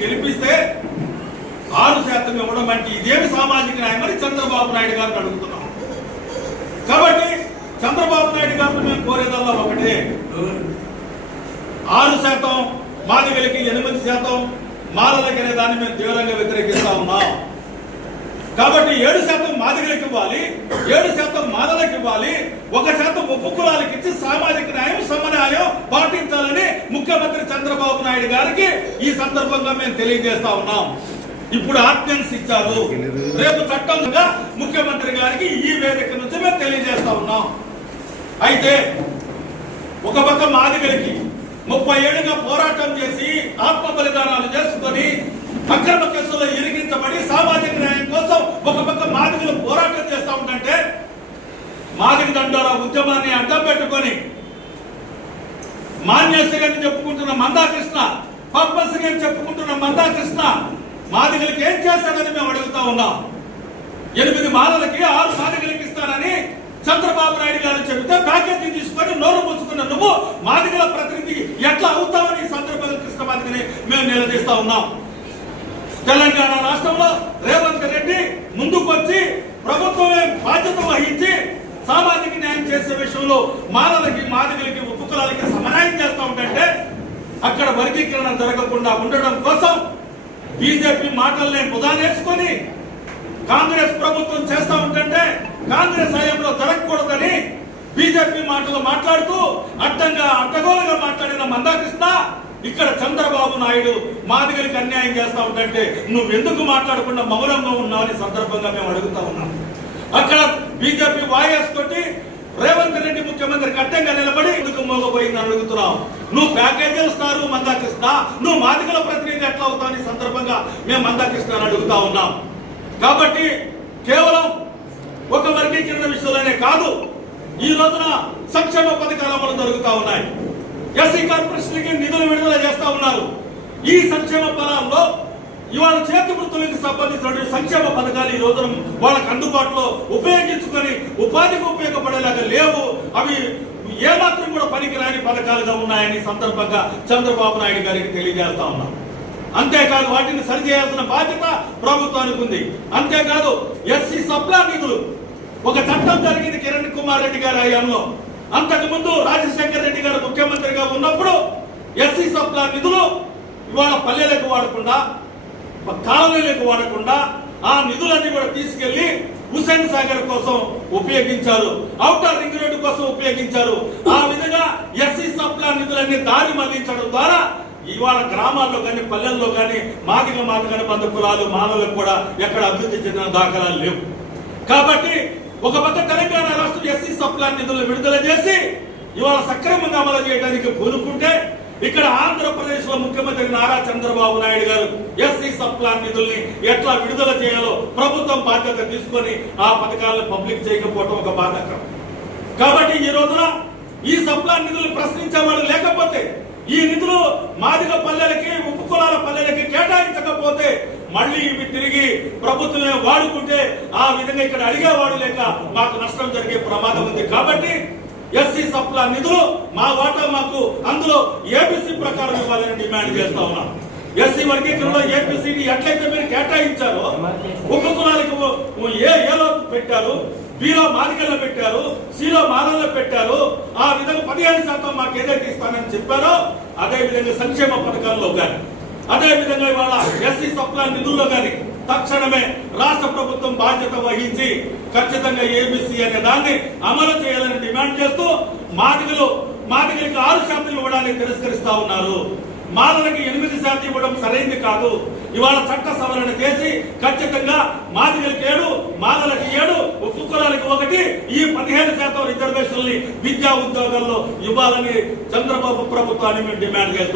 గెలిపిస్తే ఆరు శాతం ఇవ్వడం అంటే ఇదేమి సామాజిక న్యాయమని చంద్రబాబు నాయుడు గారిని అడుగుతున్నాం. కాబట్టి చంద్రబాబు నాయుడు గారు మేము కోరేదల్లా ఒకటే. ఆరు శాతం మాదిగలకి ఎనిమిది శాతం మాలలకి దాన్ని మేము తీవ్రంగా వ్యతిరేకిస్తా ఉన్నాం. కాబట్టి ఏడు శాతం మాదిగలకు ఇవ్వాలి ఏడు శాతం మాదలకు ఇవ్వాలి ఒక శాతం ఉప్పు కులాలకు ఇచ్చి సామాజిక న్యాయం సమన్యాయం పాటించాలని ముఖ్యమంత్రి చంద్రబాబు నాయుడు గారికి ఈ సందర్భంగా మేము తెలియజేస్తా ఉన్నాం. ఇప్పుడు ఆర్డినెన్స్ ఇచ్చారు. రేపు చట్టంగా ముఖ్యమంత్రి గారికి ఈ వేదిక నుంచి మేము తెలియజేస్తా ఉన్నాం. అయితే ఒక పక్క మాదిగలకి ముప్పై ఏళ్ళుగా పోరాటం చేసి ఆత్మ బలిదానాలు చేసుకొని అక్రమ కేసుల్లో ఇరిగించబడి సామాజిక న్యాయం కోసం ఒక పక్క మాదిగలు పోరాటం చేస్తా ఉంటే మాదిగ దండోరా ఉద్యమాన్ని అడ్డం పెట్టుకొని మాన్యశ్రీ అని చెప్పుకుంటున్న మందాకృష్ణ పద్మశ్రీ అని చెప్పుకుంటున్న మందాకృష్ణ మాదిగలకి ఏం చేస్తాడని మేము అడుగుతా ఉన్నాం. ఎనిమిది మాలలకి ఆరు మాదిగలకి ఇస్తానని చంద్రబాబు నాయుడు గారు చెబితే ప్యాకేజీ తీసుకొని నోరు పుచ్చుకున్న నువ్వు మాదిగల ప్రతినిధి ఎట్లా అవుతావని ఈ సందర్భంగా కృష్ణ మేము నిలదీస్తా ఉన్నాం. తెలంగాణ రాష్ట్రంలో రేవంత్ రెడ్డి ముందుకు వచ్చి ప్రభుత్వమే బాధ్యత వహించి సామాజిక న్యాయం చేసే విషయంలో మాలలకి మాదిగలకి ఉపకులాలకి సమన్యాయం చేస్తా ఉంటే అక్కడ వర్గీకరణ జరగకుండా ఉండడం కోసం బీజేపీ మాటల్ని బుధానేసుకొని కాంగ్రెస్ ప్రభుత్వం చేస్తా ఉంటే కాంగ్రెస్ హయాంలో జరగకూడదని బీజేపీ మాటలు మాట్లాడుతూ అడ్డంగా అడ్డగోలుగా మాట్లాడిన మందాకృష్ణ ఇక్కడ చంద్రబాబు నాయుడు మాదిగరికి అన్యాయం చేస్తా ఉంటే నువ్వు ఎందుకు మాట్లాడకుండా మౌనంగా ఉన్నావని సందర్భంగా మేము అడుగుతా ఉన్నాం. అక్కడ బీజేపీ వాయస్ రేవంత్ రెడ్డి ముఖ్యమంత్రికి అడ్డంగా నిలబడి ఎందుకు మోగపోయిందని అడుగుతున్నాం నువ్వు ప్యాకేజీలు ఇస్తారు మందాకృష్ణ నువ్వు మాదిగల ప్రతినిధి ఎట్లా అవుతావు ఈ సందర్భంగా మేము మందాకృష్ణ అడుగుతా ఉన్నాం. కాబట్టి కేవలం ఒక వర్గీకరణ విషయంలోనే కాదు ఈ రోజున సంక్షేమ పథకాలు అమలు జరుగుతా ఉన్నాయి. ఎస్సీ కార్పొరేషన్కి నిధులు విడుదల చేస్తా ఉన్నారు. ఈ సంక్షేమ పదంలో ఇవాళ చేతి వృత్తులకు సంబంధించిన సంక్షేమ పథకాలు ఈ రోజున వాళ్ళకి అందుబాటులో ఉపయోగించుకొని ఉపాధికి ఉపయోగపడేలాగా లేవు. అవి ఏమాత్రం కూడా పనికిరాని పథకాలుగా ఉన్నాయని సందర్భంగా చంద్రబాబు నాయుడు గారికి తెలియజేస్తా ఉన్నాం. అంతేకాదు వాటిని సరిచేయాల్సిన బాధ్యత ప్రభుత్వానికి ఉంది. అంతేకాదు ఎస్సీ సప్లా నిధులు. ఒక చట్టం జరిగింది కిరణ్ కుమార్ రెడ్డి గారి హయాంలో. అంతకు ముందు రాజశేఖర్ రెడ్డి గారు ముఖ్యమంత్రిగా ఉన్నప్పుడు ఎస్సీ సప్లా నిధులు ఇవాళ పల్లెలకు వాడకుండా కాలనీలకు వాడకుండా ఆ నిధులన్నీ కూడా తీసుకెళ్ళి హుసేన్ సాగర్ కోసం ఉపయోగించారు. ఔటర్ రింగ్ రోడ్డు కోసం ఉపయోగించారు. ఆ విధంగా ఎస్సీ సప్లా నిధులన్నీ దారి మళ్ళించడం ద్వారా ఇవాళ గ్రామాల్లో కానీ పల్లెల్లో కానీ మాదిగ మాదిగ బంధు కులాలు మానవులకు కూడా ఎక్కడ అభివృద్ధి చెందిన దాఖలాలు లేవు. కాబట్టి ఒక పక్క తెలంగాణ రాష్ట్రం ఎస్సీ సప్లా నిధులు విడుదల చేసి ఇవాళ సక్రమంగా అమలు చేయడానికి పూనుకుంటే ఇక్కడ ఆంధ్రప్రదేశ్లో ముఖ్యమంత్రి నారా చంద్రబాబు నాయుడు గారు ఎస్సీ సప్లా నిధుల్ని ఎట్లా విడుదల చేయాలో ప్రభుత్వం బాధ్యత తీసుకొని ఆ పథకాలను పబ్లిక్ చేయకపోవడం ఒక బాధాకరం. కాబట్టి ఈ రోజున ఈ సప్లా నిధులు ప్రశ్నించేవాళ్ళు లేకపోతే ఈ నిధులు మాదిగ పల్లెలకి ఉపకులాల పల్లెలకి కేటాయించకపోతే మళ్ళీ ఇవి తిరిగి ప్రభుత్వమే వాడుకుంటే ఆ విధంగా ఇక్కడ అడిగేవాడు లేక మాకు నష్టం జరిగే ప్రమాదం ఉంది. కాబట్టి ఎస్సీ సప్లా నిధులు మా వాటా మాకు అందులో ఏపీసీ ప్రకారం ఇవ్వాలని డిమాండ్ చేస్తా ఉన్నాం. ఎస్సీ వర్గీకరణలో ఏపీసీని ఎట్లయితే మీరు కేటాయించారో ఉపకులాలకు ఏ ఏలో పెట్టారు బిలో మాదికల్లో పెట్టారు సిలో మాదల్లో పెట్టారు ఆ విధంగా పదిహేను శాతం మాకు ఏదైతే ఇస్తానని చెప్పారో అదే విధంగా సంక్షేమ పథకాల్లో కానీ అదే విధంగా ఇవాళ ఎస్సీ సప్లా నిధుల్లో కానీ తక్షణమే రాష్ట్ర ప్రభుత్వం బాధ్యత వహించి ఖచ్చితంగా ఏబిసి అనే దాన్ని అమలు చేయాలని డిమాండ్ చేస్తూ మాదిగలు మాదిగలకు ఆరు శాతం ఇవ్వడానికి తిరస్కరిస్తా ఉన్నారు. మాలలకి ఎనిమిది శాతం ఇవ్వడం సరైంది కాదు. ఇవాళ చట్ట సవరణ చేసి ఖచ్చితంగా మాదిగలకి ఏడు మాలలకి ఏడు కుక్కలాలకి ఒకటి ఈ పదిహేను శాతం రిజర్వేషన్లు విద్యా ఉద్యోగాల్లో ఇవ్వాలని చంద్రబాబు ప్రభుత్వాన్ని మేము డిమాండ్ చేస్తాం.